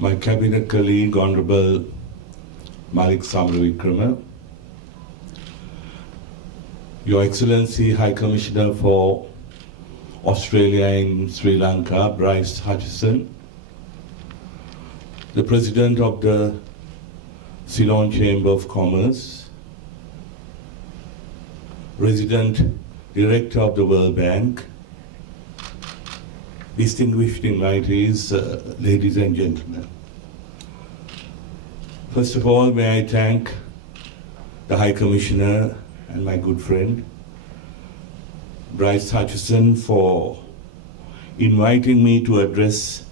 my cabinet colleague, Honorable Malik Samaraweera, Your Excellency High Commissioner for Australia in Sri Lanka, Bryce Hutchison, the President of the Ceylon Chamber of Commerce, Resident Director of the World Bank, distinguished invitees, ladies and gentlemen. First of all, may I thank the High Commissioner and my good friend, Bryce Hutchison, for inviting me to address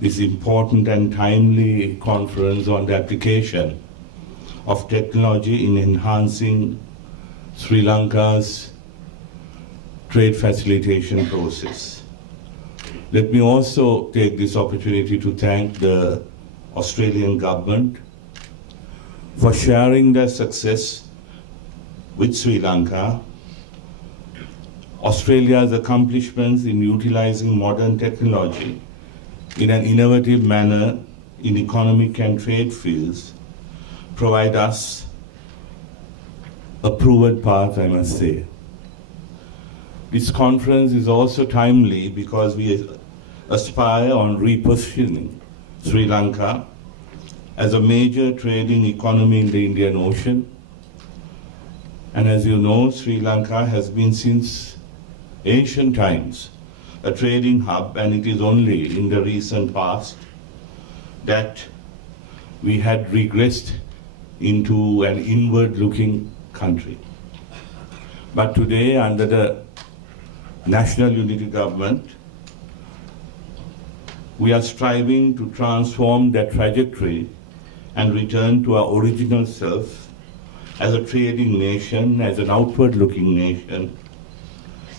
this important and timely conference on the application of technology in enhancing Sri Lanka's trade facilitation process. Let me also take this opportunity to thank the Australian government for sharing their success with Sri Lanka, Australia's accomplishments in utilizing modern technology in an innovative manner in economic and trade fields provide us a proven path, I must say. This conference is also timely because we aspire on repositioning Sri Lanka as a major trading economy in the Indian Ocean. And as you know, Sri Lanka has been since ancient times a trading hub, and it is only in the recent past that we had regressed into an inward-looking country. But today, under the National Unity Government, we are striving to transform that trajectory and return to our original self as a trading nation, as an outward-looking nation,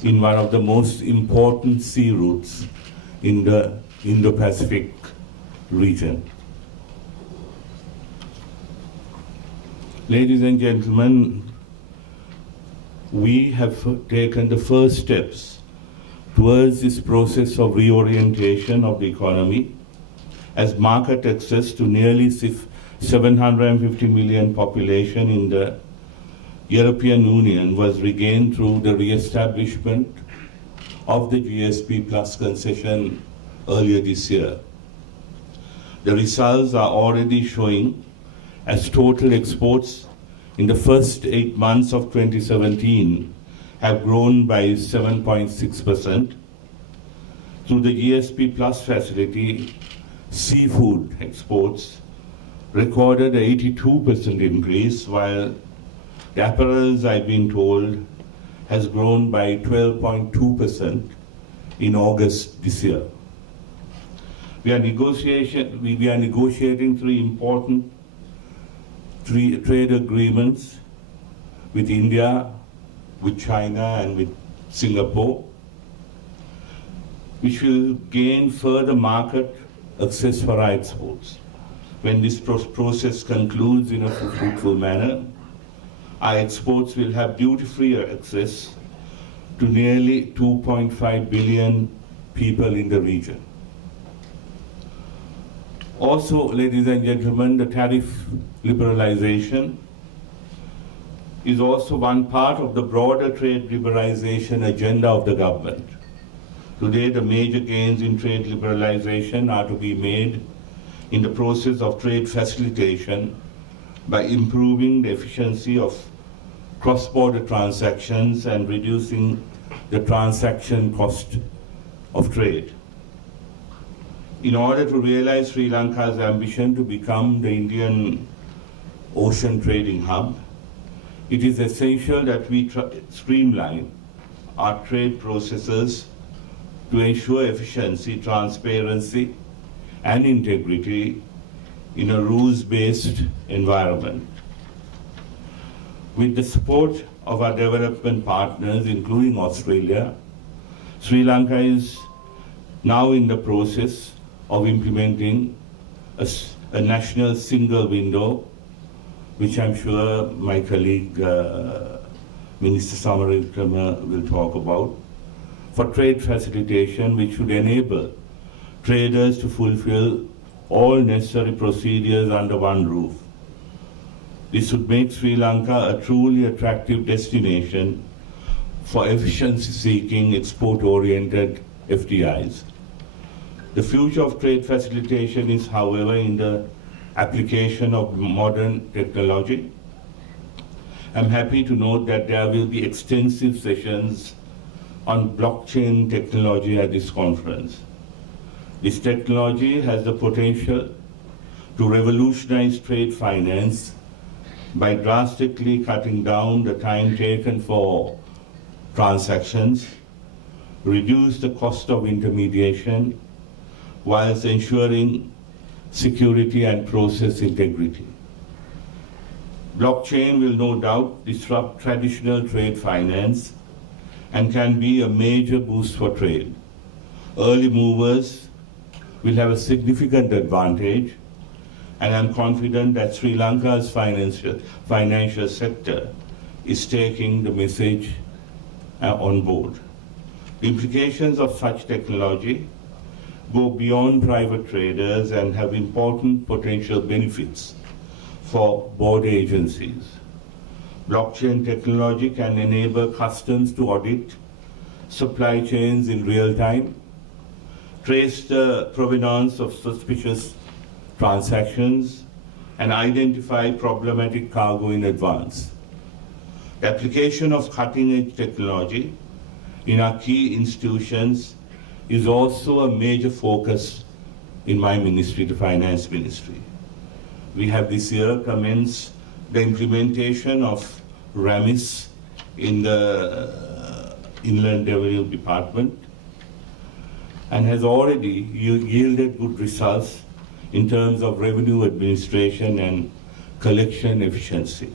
in one of the most important sea routes in the Indo-Pacific region. Ladies and gentlemen, we have taken the first steps towards this process of reorientation of the economy as market access to nearly 750 million population in the European Union was regained through the re-establishment of the GSP Plus concession earlier this year. The results are already showing as total exports in the first 8 months of 2017 have grown by 7.6%. Through the GSP Plus facility, seafood exports recorded an 82% increase, while the apparels, I've been told, has grown by 12.2% in August this year. We are negotiating three important trade agreements with India, with China, and with Singapore, which will gain further market access for our exports. When this process concludes in a fruitful manner, our exports will have duty-free access to nearly 2.5 billion people in the region. Also, ladies and gentlemen, the tariff liberalization is also one part of the broader trade liberalization agenda of the government. Today, the major gains in trade liberalization are to be made in the process of trade facilitation by improving the efficiency of cross-border transactions and reducing the transaction cost of trade. In order to realize Sri Lanka's ambition to become the Indian Ocean trading hub, it is essential that we streamline our trade processes to ensure efficiency, transparency, and integrity in a rules-based environment. With the support of our development partners, including Australia, Sri Lanka is now in the process of implementing a national single window, which I'm sure my colleague, Minister Samaraweera, will talk about, for trade facilitation, which should enable traders to fulfill all necessary procedures under one roof. This would make Sri Lanka a truly attractive destination for efficiency-seeking, export-oriented FDIs. The future of trade facilitation is, however, in the application of modern technology. I'm happy to note that there will be extensive sessions on blockchain technology at this conference. This technology has the potential to revolutionize trade finance by drastically cutting down the time taken for transactions, reduce the cost of intermediation, whilst ensuring security and process integrity. Blockchain will no doubt disrupt traditional trade finance and can be a major boost for trade. Early movers will have a significant advantage, and I'm confident that Sri Lanka's financial sector is taking the message on board. The implications of such technology go beyond private traders and have important potential benefits for border agencies. Blockchain technology can enable customs to audit supply chains in real time, trace the provenance of suspicious transactions, and identify problematic cargo in advance. The application of cutting-edge technology in our key institutions is also a major focus in my ministry, the Finance Ministry. We have this year commenced the implementation of RAMIS in the Inland Revenue Department and has already yielded good results in terms of revenue administration and collection efficiency.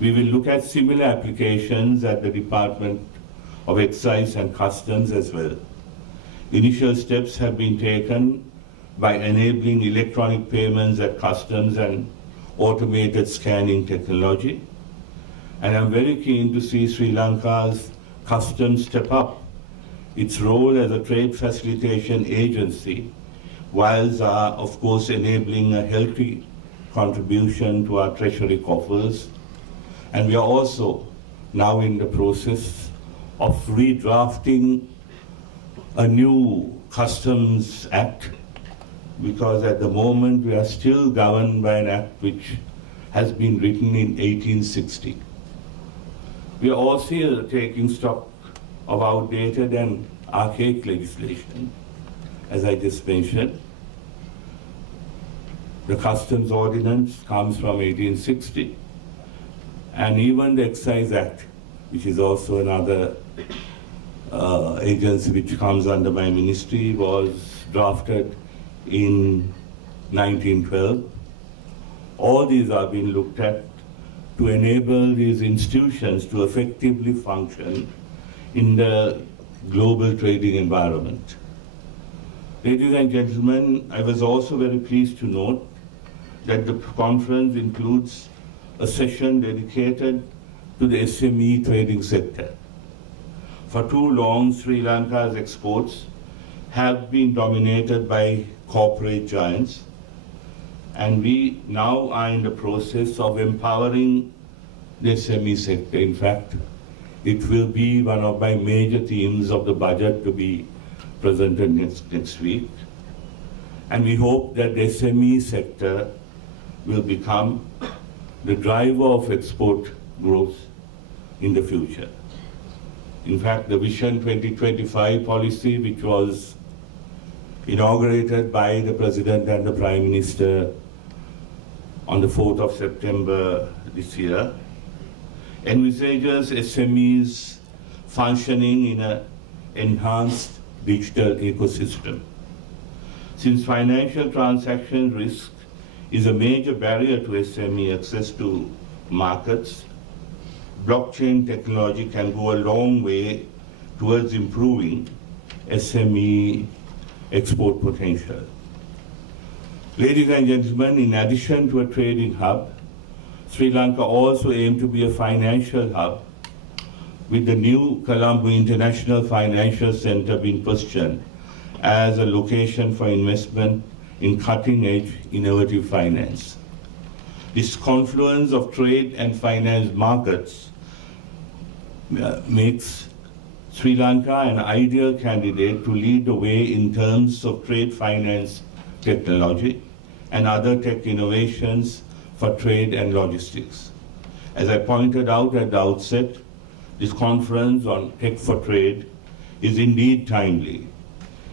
We will look at similar applications at the Department of Excise and Customs as well. Initial steps have been taken by enabling electronic payments at customs and automated scanning technology. And I'm very keen to see Sri Lanka's customs step up its role as a trade facilitation agency, whilst of course enabling a healthy contribution to our treasury coffers. And we are also now in the process of redrafting a new Customs Act, because at the moment we are still governed by an act which has been written in 1860. We are also taking stock of outdated and archaic legislation, as I just mentioned. The Customs Ordinance comes from 1860, and even the Excise Act, which is also another agency which comes under my ministry, was drafted in 1912. All these are being looked at to enable these institutions to effectively function in the global trading environment. Ladies and gentlemen, I was also very pleased to note that the conference includes a session dedicated to the SME trading sector. For too long, Sri Lanka's exports have been dominated by corporate giants, and we now are in the process of empowering the SME sector. In fact, it will be one of my major themes of the budget to be presented next week. And we hope that the SME sector will become the driver of export growth in the future. In fact, the Vision 2025 policy, which was inaugurated by the President and the Prime Minister on the 4th of September this year, envisages SMEs functioning in an enhanced digital ecosystem. Since financial transaction risk is a major barrier to SME access to markets, blockchain technology can go a long way towards improving SME export potential. Ladies and gentlemen, in addition to a trading hub, Sri Lanka also aims to be a financial hub, with the new Colombo International Financial Center being positioned as a location for investment in cutting-edge innovative finance. This confluence of trade and finance markets makes Sri Lanka an ideal candidate to lead the way in terms of trade finance technology and other tech innovations for trade and logistics. As I pointed out at the outset, this conference on Tech for Trade is indeed timely.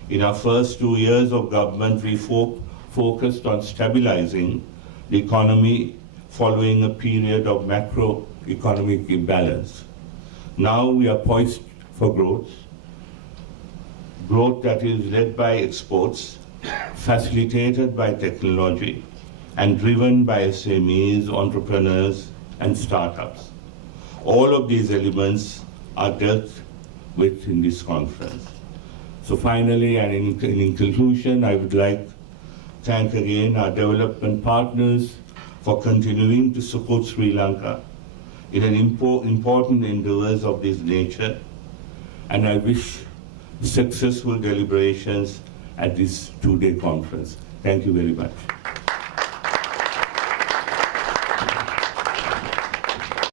In our first 2 years of government, we focused on stabilizing the economy following a period of macroeconomic imbalance. Now we are poised for growth that is led by exports, facilitated by technology, and driven by SMEs, entrepreneurs, and startups. All of these elements are dealt with in this conference. So finally, and in conclusion, I would like to thank again our development partners for continuing to support Sri Lanka in an important endeavors of this nature, and I wish successful deliberations at this two-day conference. Thank you very much.